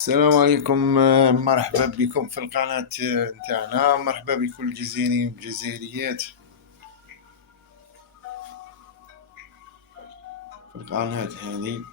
السلام عليكم. مرحبا بكم في القناة نتاعنا. مرحبا بكل الجزائريين والجزائريات في القناة هذه.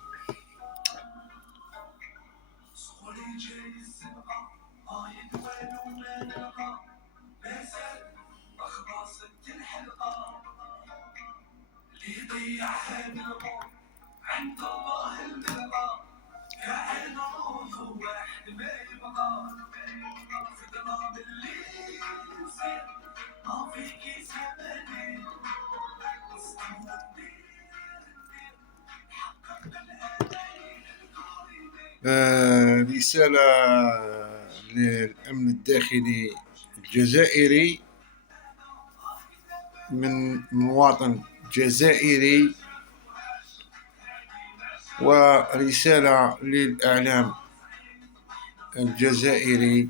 رسالة للأمن الداخلي الجزائري من مواطن جزائري، ورسالة للإعلام الجزائري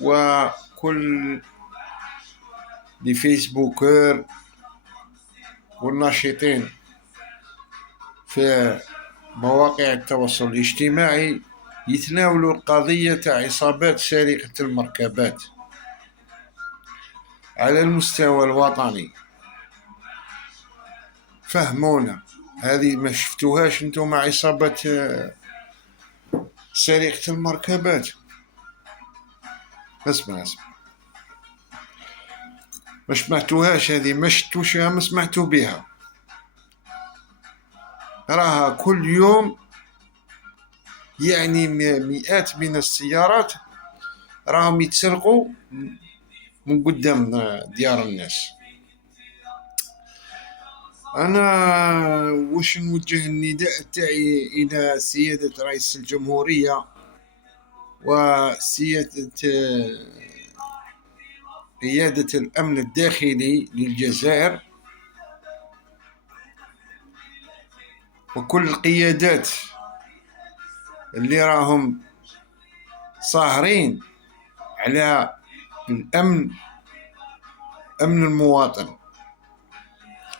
وكل الفيسبوكر والناشطين في مواقع التواصل الاجتماعي يتناولوا قضية عصابات سرقة المركبات على المستوى الوطني. فهمونا، هذه ما شفتوهاش انتم عصابة سرقة المركبات؟ اسمع ما سمعتوهاش، هذه ما شفتوشها، ما سمعتوا بها. راها كل يوم يعني مئات من السيارات راهم يتسرقوا من قدام ديار الناس. أنا واش نوجه النداء تاعي إلى سيادة رئيس الجمهورية وسيادة قيادة الأمن الداخلي للجزائر وكل القيادات اللي راهم صاهرين على الأمن، أمن المواطن،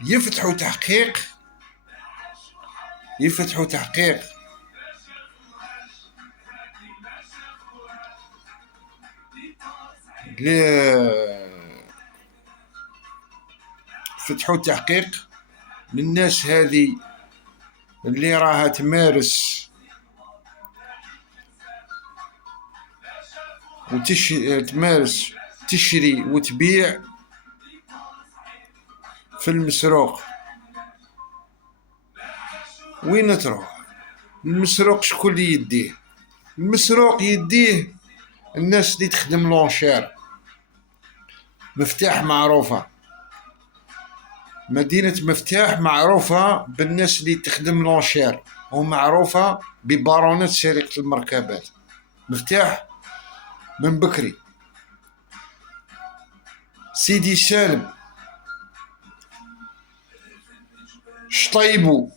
يفتحوا تحقيق فتحوا تحقيق للناس هذه اللي راها تمارس تشري وتبيع في المسروق. وين تروح المسروق؟ شكون اللي يديه المسروق؟ يديه الناس اللي تخدم لونشير. مفتاح معروفة، مدينة مفتاح معروفة بالناس اللي تخدم لونشير، ومعروفة ببارونات سرقة المركبات. مفتاح من بكري، سيدي سالم، شطيبو،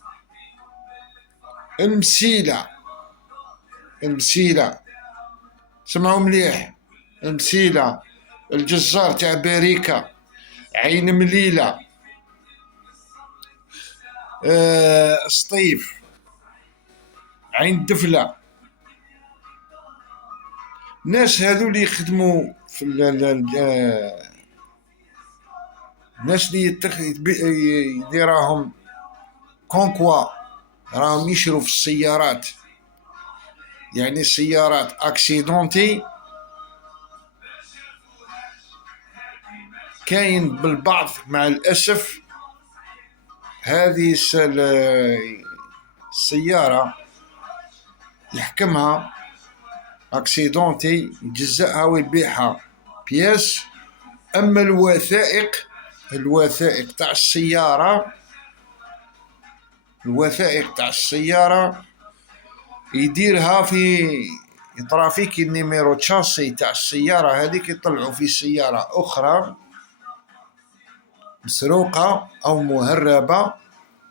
المسيلة، سمعوا مليح، المسيلة، الجزار تاع باريكا، عين مليلة، سطيف، عين دفلة. الناس هذو اللي يخدموا في الناس اللي راهم كونكوا، راهم يشروا في السيارات، يعني السيارات اكسيدونتي. كاين بالبعض مع الأسف هذه السيارة يحكمها اكسيدونتي، يجزأها ويبيعها بياس. أما الوثائق تاع السيارة يديرها في ترافيك النيميرو تشاسي تاع السيارة هذيك، يطلعوا في سيارة أخرى مسروقة أو مهربة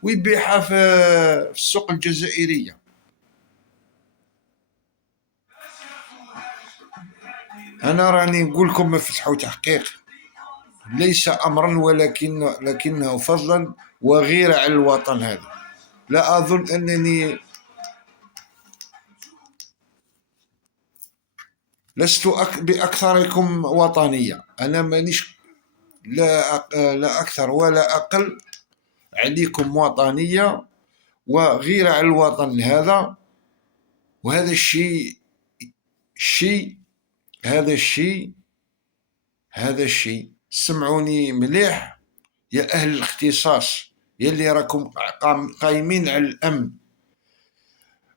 ويبيعها في السوق الجزائرية. أنا راني نقول لكم افتحوا تحقيق، ليس أمرا لكنه فضلا وغيرة على الوطن هذا. لا أظن أنني لست بأكثركم وطنية، أنا مانيش لا أكثر ولا أقل عليكم وطنية وغيرة على الوطن هذا. وهذا الشيء سمعوني مليح يا أهل الاختصاص، يلي راكم قايمين على الأمن.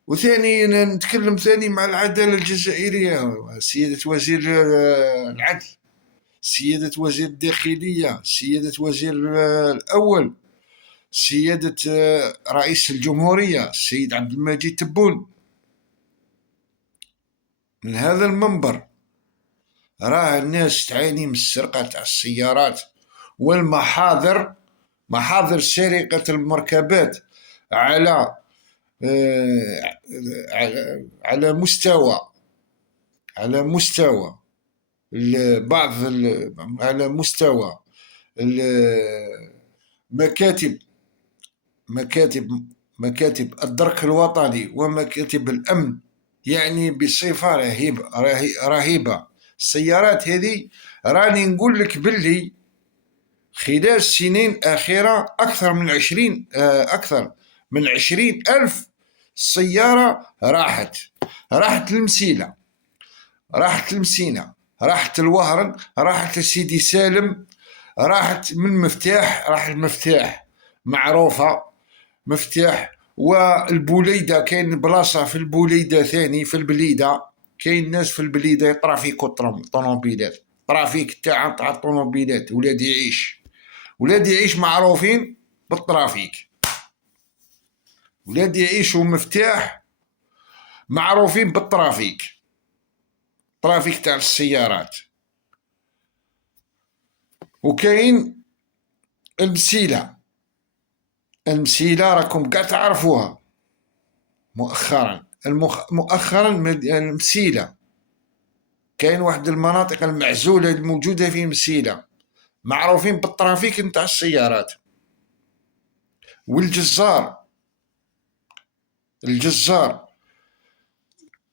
وثاني نتكلم ثاني مع العدالة الجزائرية، سيادة وزير العدل، سيادة وزير الداخلية، سيادة وزير الأول، سيادة رئيس الجمهورية السيد عبد المجيد تبون. من هذا المنبر راه الناس تعاني من السرقة تاع السيارات والمحاضر، محاضر سرقة المركبات على على مستوى بعض على مستوى مكاتب الدرك الوطني ومكاتب الأمن، يعني بصفة رهيبة. السيارات هذه راني نقول لك باللي خلال السنين الأخيرة أكثر من 20,000 سيارة راحت لمسيلة، راحت لمسينة، راحت الوهرن، راحت لسيدي سالم، راحت من مفتاح، راح المفتاح معروفة مفتاح. والبوليدة كاين بلاصة في البوليدة ثاني، في البليدة كاين ناس في البليدة يطرافيكو طوموبيلات، ترافيك تاع الطوموبيلات. ولاد يعيش معروفين بالترافيك، ولاد يعيش ومفتاح معروفين بالترافيك، ترافيك تاع السيارات. وكاين المسيلة راكم قاع تعرفوها مؤخرا. المسيلة كاين واحد المناطق المعزولة الموجودة في مسيلة معروفين بالترافيك نتاع السيارات. والجزار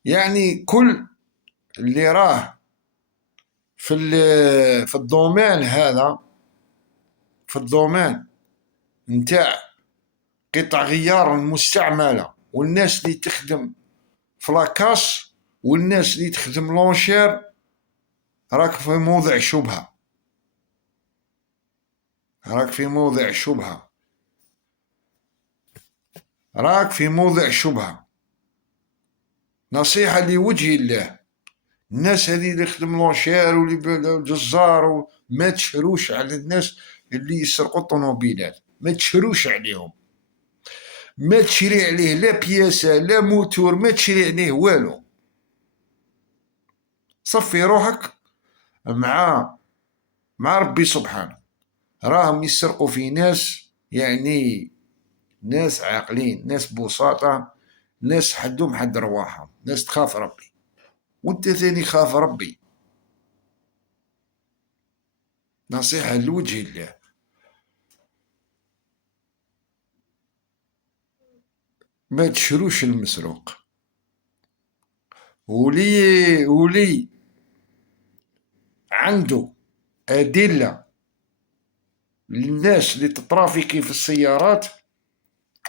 يعني كل اللي راه في الدومين هذا، في الدومين نتاع قطع غيار المستعملة، والناس اللي تخدم فلاكاس، والناس اللي تخدم لونشير، راك في موضع شبهة، راك في موضع شبهة. نصيحة لوجه الله، الناس هذه اللي يخدم لونشير واللي جزار، ما تشهروش على الناس اللي يسرقوا الطوموبيلات، ما تشهروش عليهم، ما تشري عليه لا بياسة لا موتور، ما تشري عليه والو. صفي روحك مع ربي سبحانه. راهم يسرقوا في ناس، يعني ناس عاقلين، ناس بساطة، ناس حدهم حد رواحهم، ناس تخاف ربي، وانت ثاني خاف ربي. نصيحة لوجه الله، ما تشروش المسروق. ولي عنده أدلة للناس اللي تترافيكي في السيارات،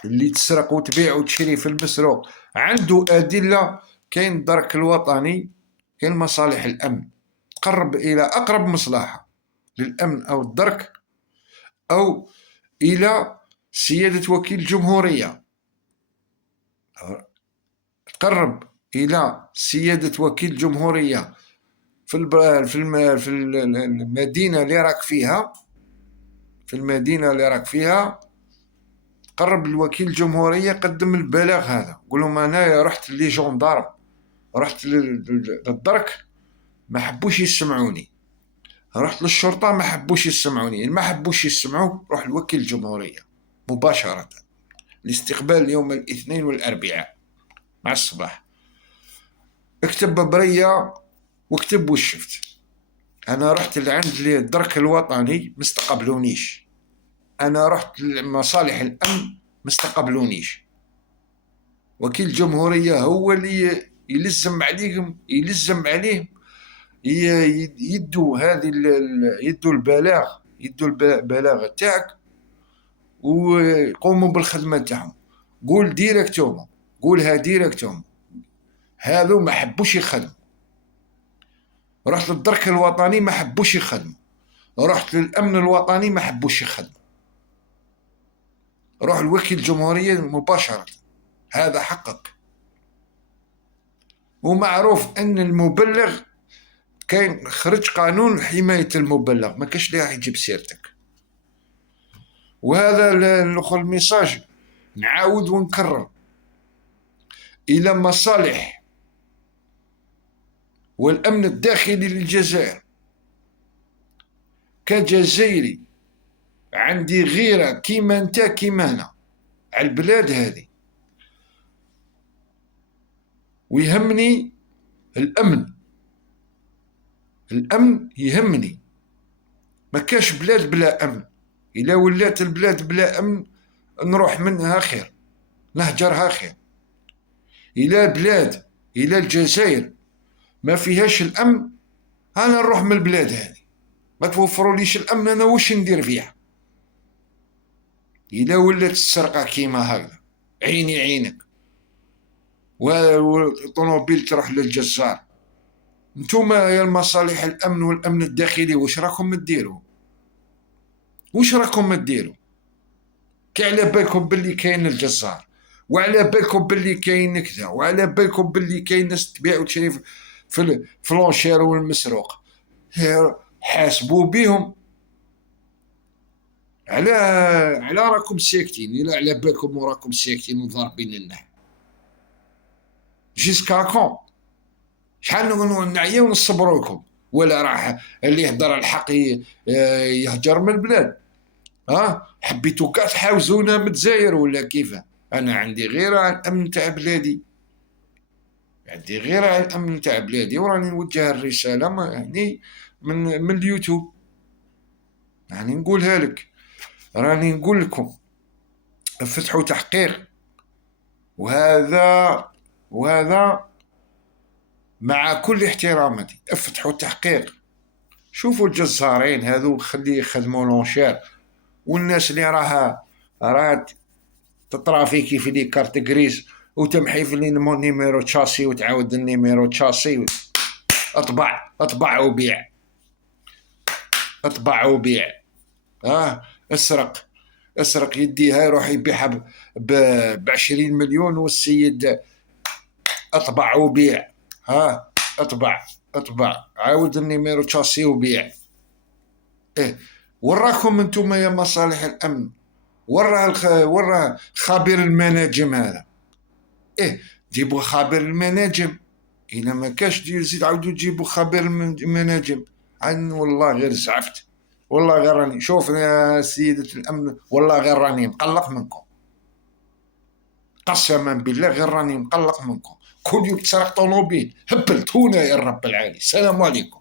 اللي تسرق وتبيع وتشري في المسروق، عنده أدلة. كاين الدرك الوطني، كاين مصالح الأمن، تقرب إلى أقرب مصلحة للأمن أو الدرك، أو إلى سيادة وكيل الجمهورية، تقرب إلى سيادة وكيل الجمهورية في المدينة اللي راك فيها، قرب الوكيل الجمهورية، قدم البلاغ هذا، قول لهم أنا رحت لي جوندارم، رحت للدرك ما حبوش يسمعوني، رحت للشرطة ما حبوش يسمعوني، ما حبوش يسمعوك، روح لوكيل الجمهورية مباشرة. الاستقبال يوم الاثنين والأربعاء مع الصباح، اكتب ببرية واكتب وش شفت. أنا رحت لعند الدرك الوطني ما استقبلونيش، أنا رحت لمصالح الأمن ما استقبلونيش. وكيل الجمهورية هو اللي يلزم عليهم يدوا هذه يدوا البلاغ تاعك ويقوموا بالخدمه تاعهم. قول ديريكتومون، قولها ديريكتومون، هذو ما حبوش يخدموا. رحت للدرك الوطني ما حبوش يخدموا، رحت للامن الوطني ما حبوش يخدموا، روح لوكيل الجمهوريه مباشره، هذا حقك. ومعروف ان المبلغ كاين، خرج قانون حمايه المبلغ، ما كاش اللي راح يجيب سيرتك. وهذا الاخر الميساج نعاود ونكرر، الى مصالح والامن الداخلي للجزائر كجزائري عندي غيره كيما انت كيما انا على البلاد هذه، ويهمني الامن. الامن يهمني، ما كاش بلاد بلا امن. الا ولات البلاد بلا امن نروح منها خير، نهجرها خير. الى الجزائر ما فيهاش الامن، انا نروح من البلاد هذه. ما توفروا ليش الامن، انا واش ندير فيها؟ الا ولات السرقه كيما هكذا عيني عينك، والطوموبيل تروح للجزار. نتوما يا المصالح الامن والامن الداخلي واش راكم ديروا؟ واش راكم ديروا؟ كي على بالكم باللي كاين الجزار، وعلى بالكم باللي كاين كذا، وعلى بالكم باللي كاين ناس تبيع وتشري في الفلونشير والمسروق، حاسبوا بهم. على راكم ساكتين؟ الا على بالكم وراكم ساكتين وضاربين النحل جيسكا كون؟ شحال نعيا ونصبروا لكم؟ ولا راح اللي يهضر الحق يهجر من البلاد؟ حبيتو كاع تحاوزونا من الجزائر ولا كيف؟ انا عندي غيره على الامن تاع بلادي، عندي غيره على الامن تاع بلادي، وراني نوجه الرساله يعني من اليوتيوب، يعني نقولها لك. راني نقول لكم افتحوا تحقيق، وهذا مع كل احتراماتي، افتحوا تحقيق، شوفوا الجزارين هذو خلي يخدموا لونشير، والناس اللي راها تطرافيكي في لي كارت غريز وتمحي في لي نيميرو تشاسي وتعاود النيميرو تشاسي. اطبع وبيع، اطبع وبيع. اسرق يديها يروح يبيعها ب20 مليون، والسيد اطبع وبيع. اطبع عاود النيميرو تشاسي وبيع. وراكم انتم يا مصالح الامن، ورا خبير المناجم هذا. جيبوا خبير المناجم، الا ما كاش زيد عاودوا تجيبوا خبير المناجم. والله غير زعفت، والله غير راني، شوف يا سيدة الامن، والله غير راني مقلق منكم، قسما بالله غير راني مقلق منكم. كل يوم تسرق طوموبيل، هبلت هنا يا رب العالي. السلام عليكم.